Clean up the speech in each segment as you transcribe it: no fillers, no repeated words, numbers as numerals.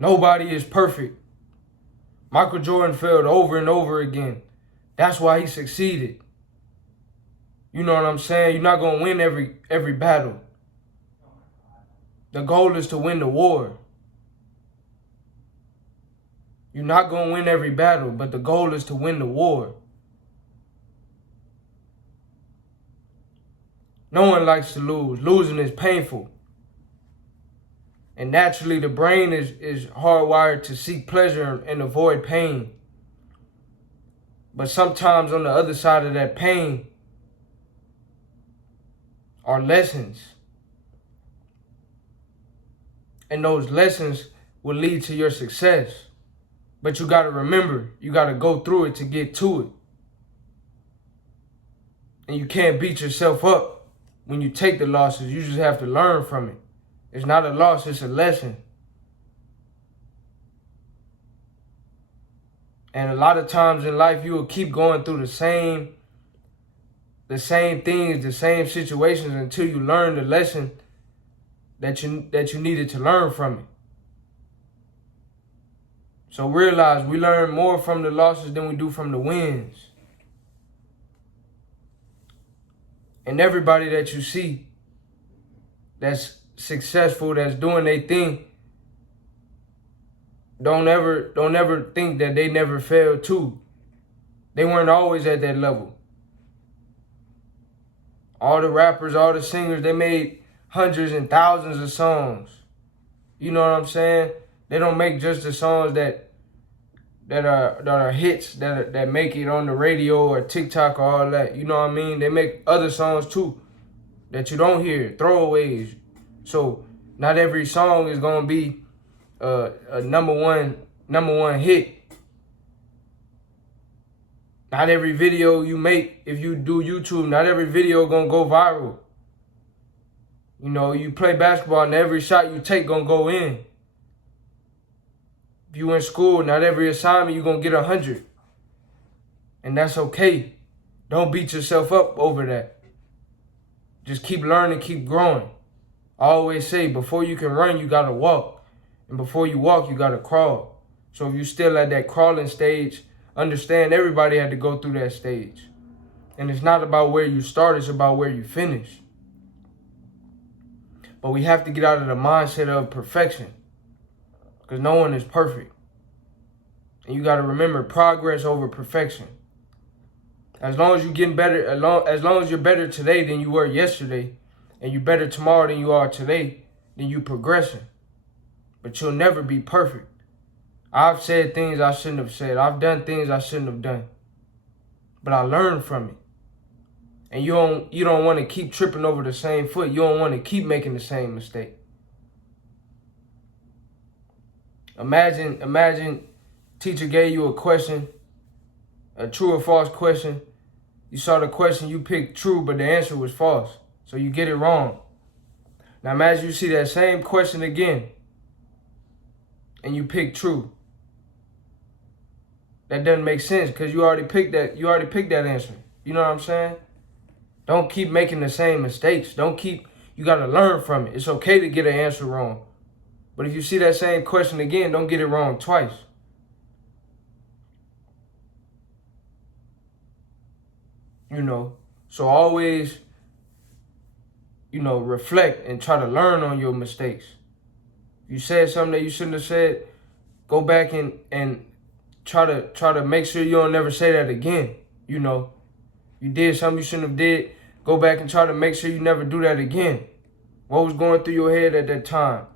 Nobody is perfect. Michael Jordan failed over and over again. That's why he succeeded. You know what I'm saying? You're not going to win every battle. The goal is to win the war. You're not going to win every battle, but the goal is to win the war. No one likes to lose. Losing is painful. And naturally, the brain is hardwired to seek pleasure and avoid pain. But sometimes on the other side of that pain are lessons. And those lessons will lead to your success. But you got to remember, you got to go through it to get to it. And you can't beat yourself up when you take the losses. You just have to learn from it. It's not a loss, it's a lesson. And a lot of times in life, you will keep going through the same things, the same situations until you learn the lesson that you needed to learn from it. So realize we learn more from the losses than we do from the wins. And everybody that you see that's successful, that's doing their thing, don't ever think that they never failed too. They weren't always at that level. All the rappers, all the singers, they made hundreds and thousands of songs. You know what I'm saying? They don't make just the songs that are hits, that make it on the radio or TikTok or all that. You know what I mean? They make other songs too that you don't hear, throwaways. So not every song is gonna be a number one hit. Not every video you make, if you do YouTube, not every video gonna go viral. You know, you play basketball and every shot you take gonna go in. If you in school, not every assignment you gonna get 100. And that's okay. Don't beat yourself up over that. Just keep learning, keep growing. I always say, before you can run, you gotta walk. And before you walk, you gotta crawl. So if you're still at that crawling stage, understand everybody had to go through that stage. And it's not about where you start, it's about where you finish. But we have to get out of the mindset of perfection, because no one is perfect. And you gotta remember, progress over perfection. As long as you're getting better, as long as you're better today than you were yesterday, and you're better tomorrow than you are today, then you're progressing. But you'll never be perfect. I've said things I shouldn't have said. I've done things I shouldn't have done. But I learned from it. And you don't want to keep tripping over the same foot. You don't want to keep making the same mistake. Imagine teacher gave you a question, a true or false question. You saw the question, you picked true, but the answer was false. So you get it wrong. Now imagine you see that same question again and you pick true. That doesn't make sense because you already picked that answer. You know what I'm saying? Don't keep making the same mistakes. You gotta learn from it. It's okay to get an answer wrong. But if you see that same question again, don't get it wrong twice. You know, so always, reflect and try to learn on your mistakes. If you said something that you shouldn't have said, go back and try to make sure you don't never say that again. You know, you did something you shouldn't have did, go back and try to make sure you never do that again. What was going through your head at that time?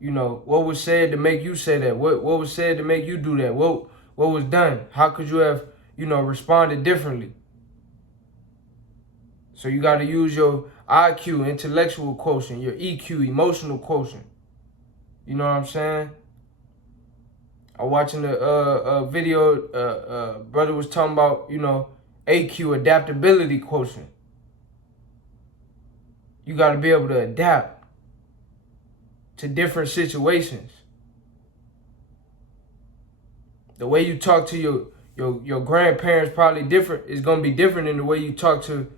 You know, what was said to make you say that? What was said to make you do that? What was done? How could you have, responded differently? So you got to use your IQ, intellectual quotient, your EQ, emotional quotient. You know what I'm saying? I watching a video, brother was talking about, AQ, adaptability quotient. You got to be able to adapt to different situations. The way you talk to your grandparents probably is going to be different than the way you talk to,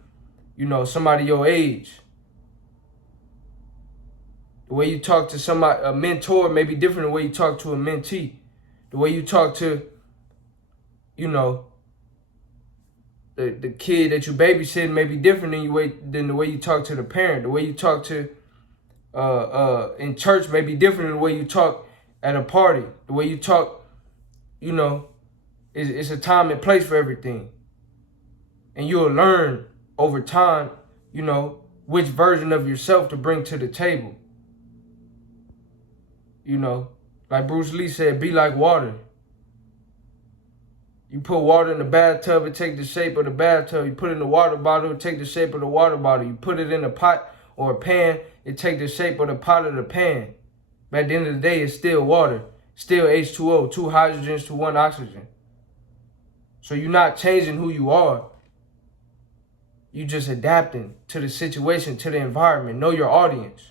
somebody your age. The way you talk to somebody, a mentor, may be different than the way you talk to a mentee. The way you talk to, you know, the kid that you babysitting may be different than the way you talk to the parent. The way you talk to in church may be different than the way you talk at a party. The way you talk, you know, it's a time and place for everything. And you'll learn over time, you know, which version of yourself to bring to the table. You know, like Bruce Lee said, be like water. You put water in the bathtub, it take the shape of the bathtub. You put it in the water bottle, it take the shape of the water bottle. You put it in a pot or a pan, it take the shape of the pot or the pan. But at the end of the day, it's still water. Still H2O, 2 hydrogens to 1 oxygen. So you're not changing who you are. You just adapting to the situation, to the environment. Know your audience.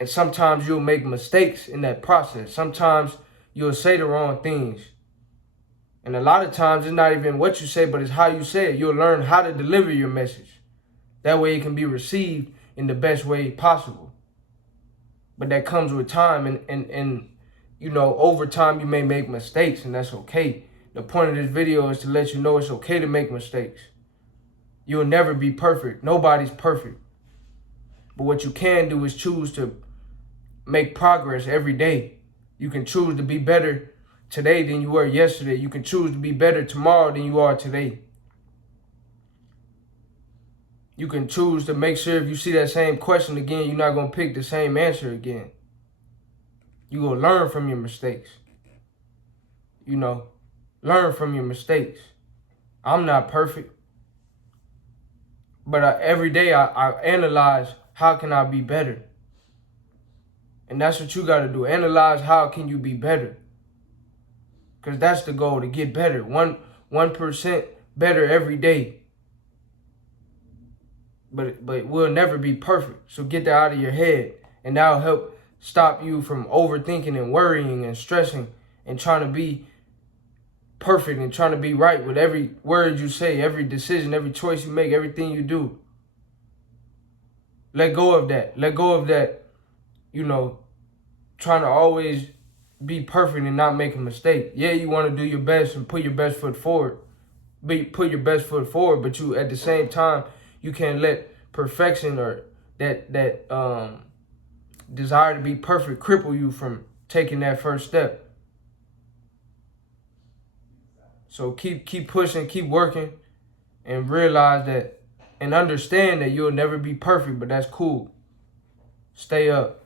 And sometimes you'll make mistakes in that process. Sometimes you'll say the wrong things. And a lot of times it's not even what you say, but it's how you say it. You'll learn how to deliver your message. That way it can be received in the best way possible. But that comes with time, and you know, over time you may make mistakes, and that's okay. The point of this video is to let you know it's okay to make mistakes. You'll never be perfect. Nobody's perfect. But what you can do is choose to make progress every day. You can choose to be better today than you were yesterday. You can choose to be better tomorrow than you are today. You can choose to make sure if you see that same question again, you're not going to pick the same answer again. You're going to learn from your mistakes. You know, learn from your mistakes. I'm not perfect. But every day I analyze, how can I be better? And that's what you got to do. Analyze, how can you be better? Because that's the goal, to get better. 1% better every day. But we'll never be perfect. So get that out of your head. And that'll help stop you from overthinking and worrying and stressing and trying to be perfect and trying to be right with every word you say, every decision, every choice you make, everything you do. Let go of that. Let go of that, you know, trying to always be perfect and not make a mistake. Yeah, you want to do your best and put your best foot forward. Put your best foot forward, but you, at the same time, you can't let perfection or that desire to be perfect cripple you from taking that first step. So keep pushing, keep working, and realize that and understand that you'll never be perfect, but that's cool. Stay up.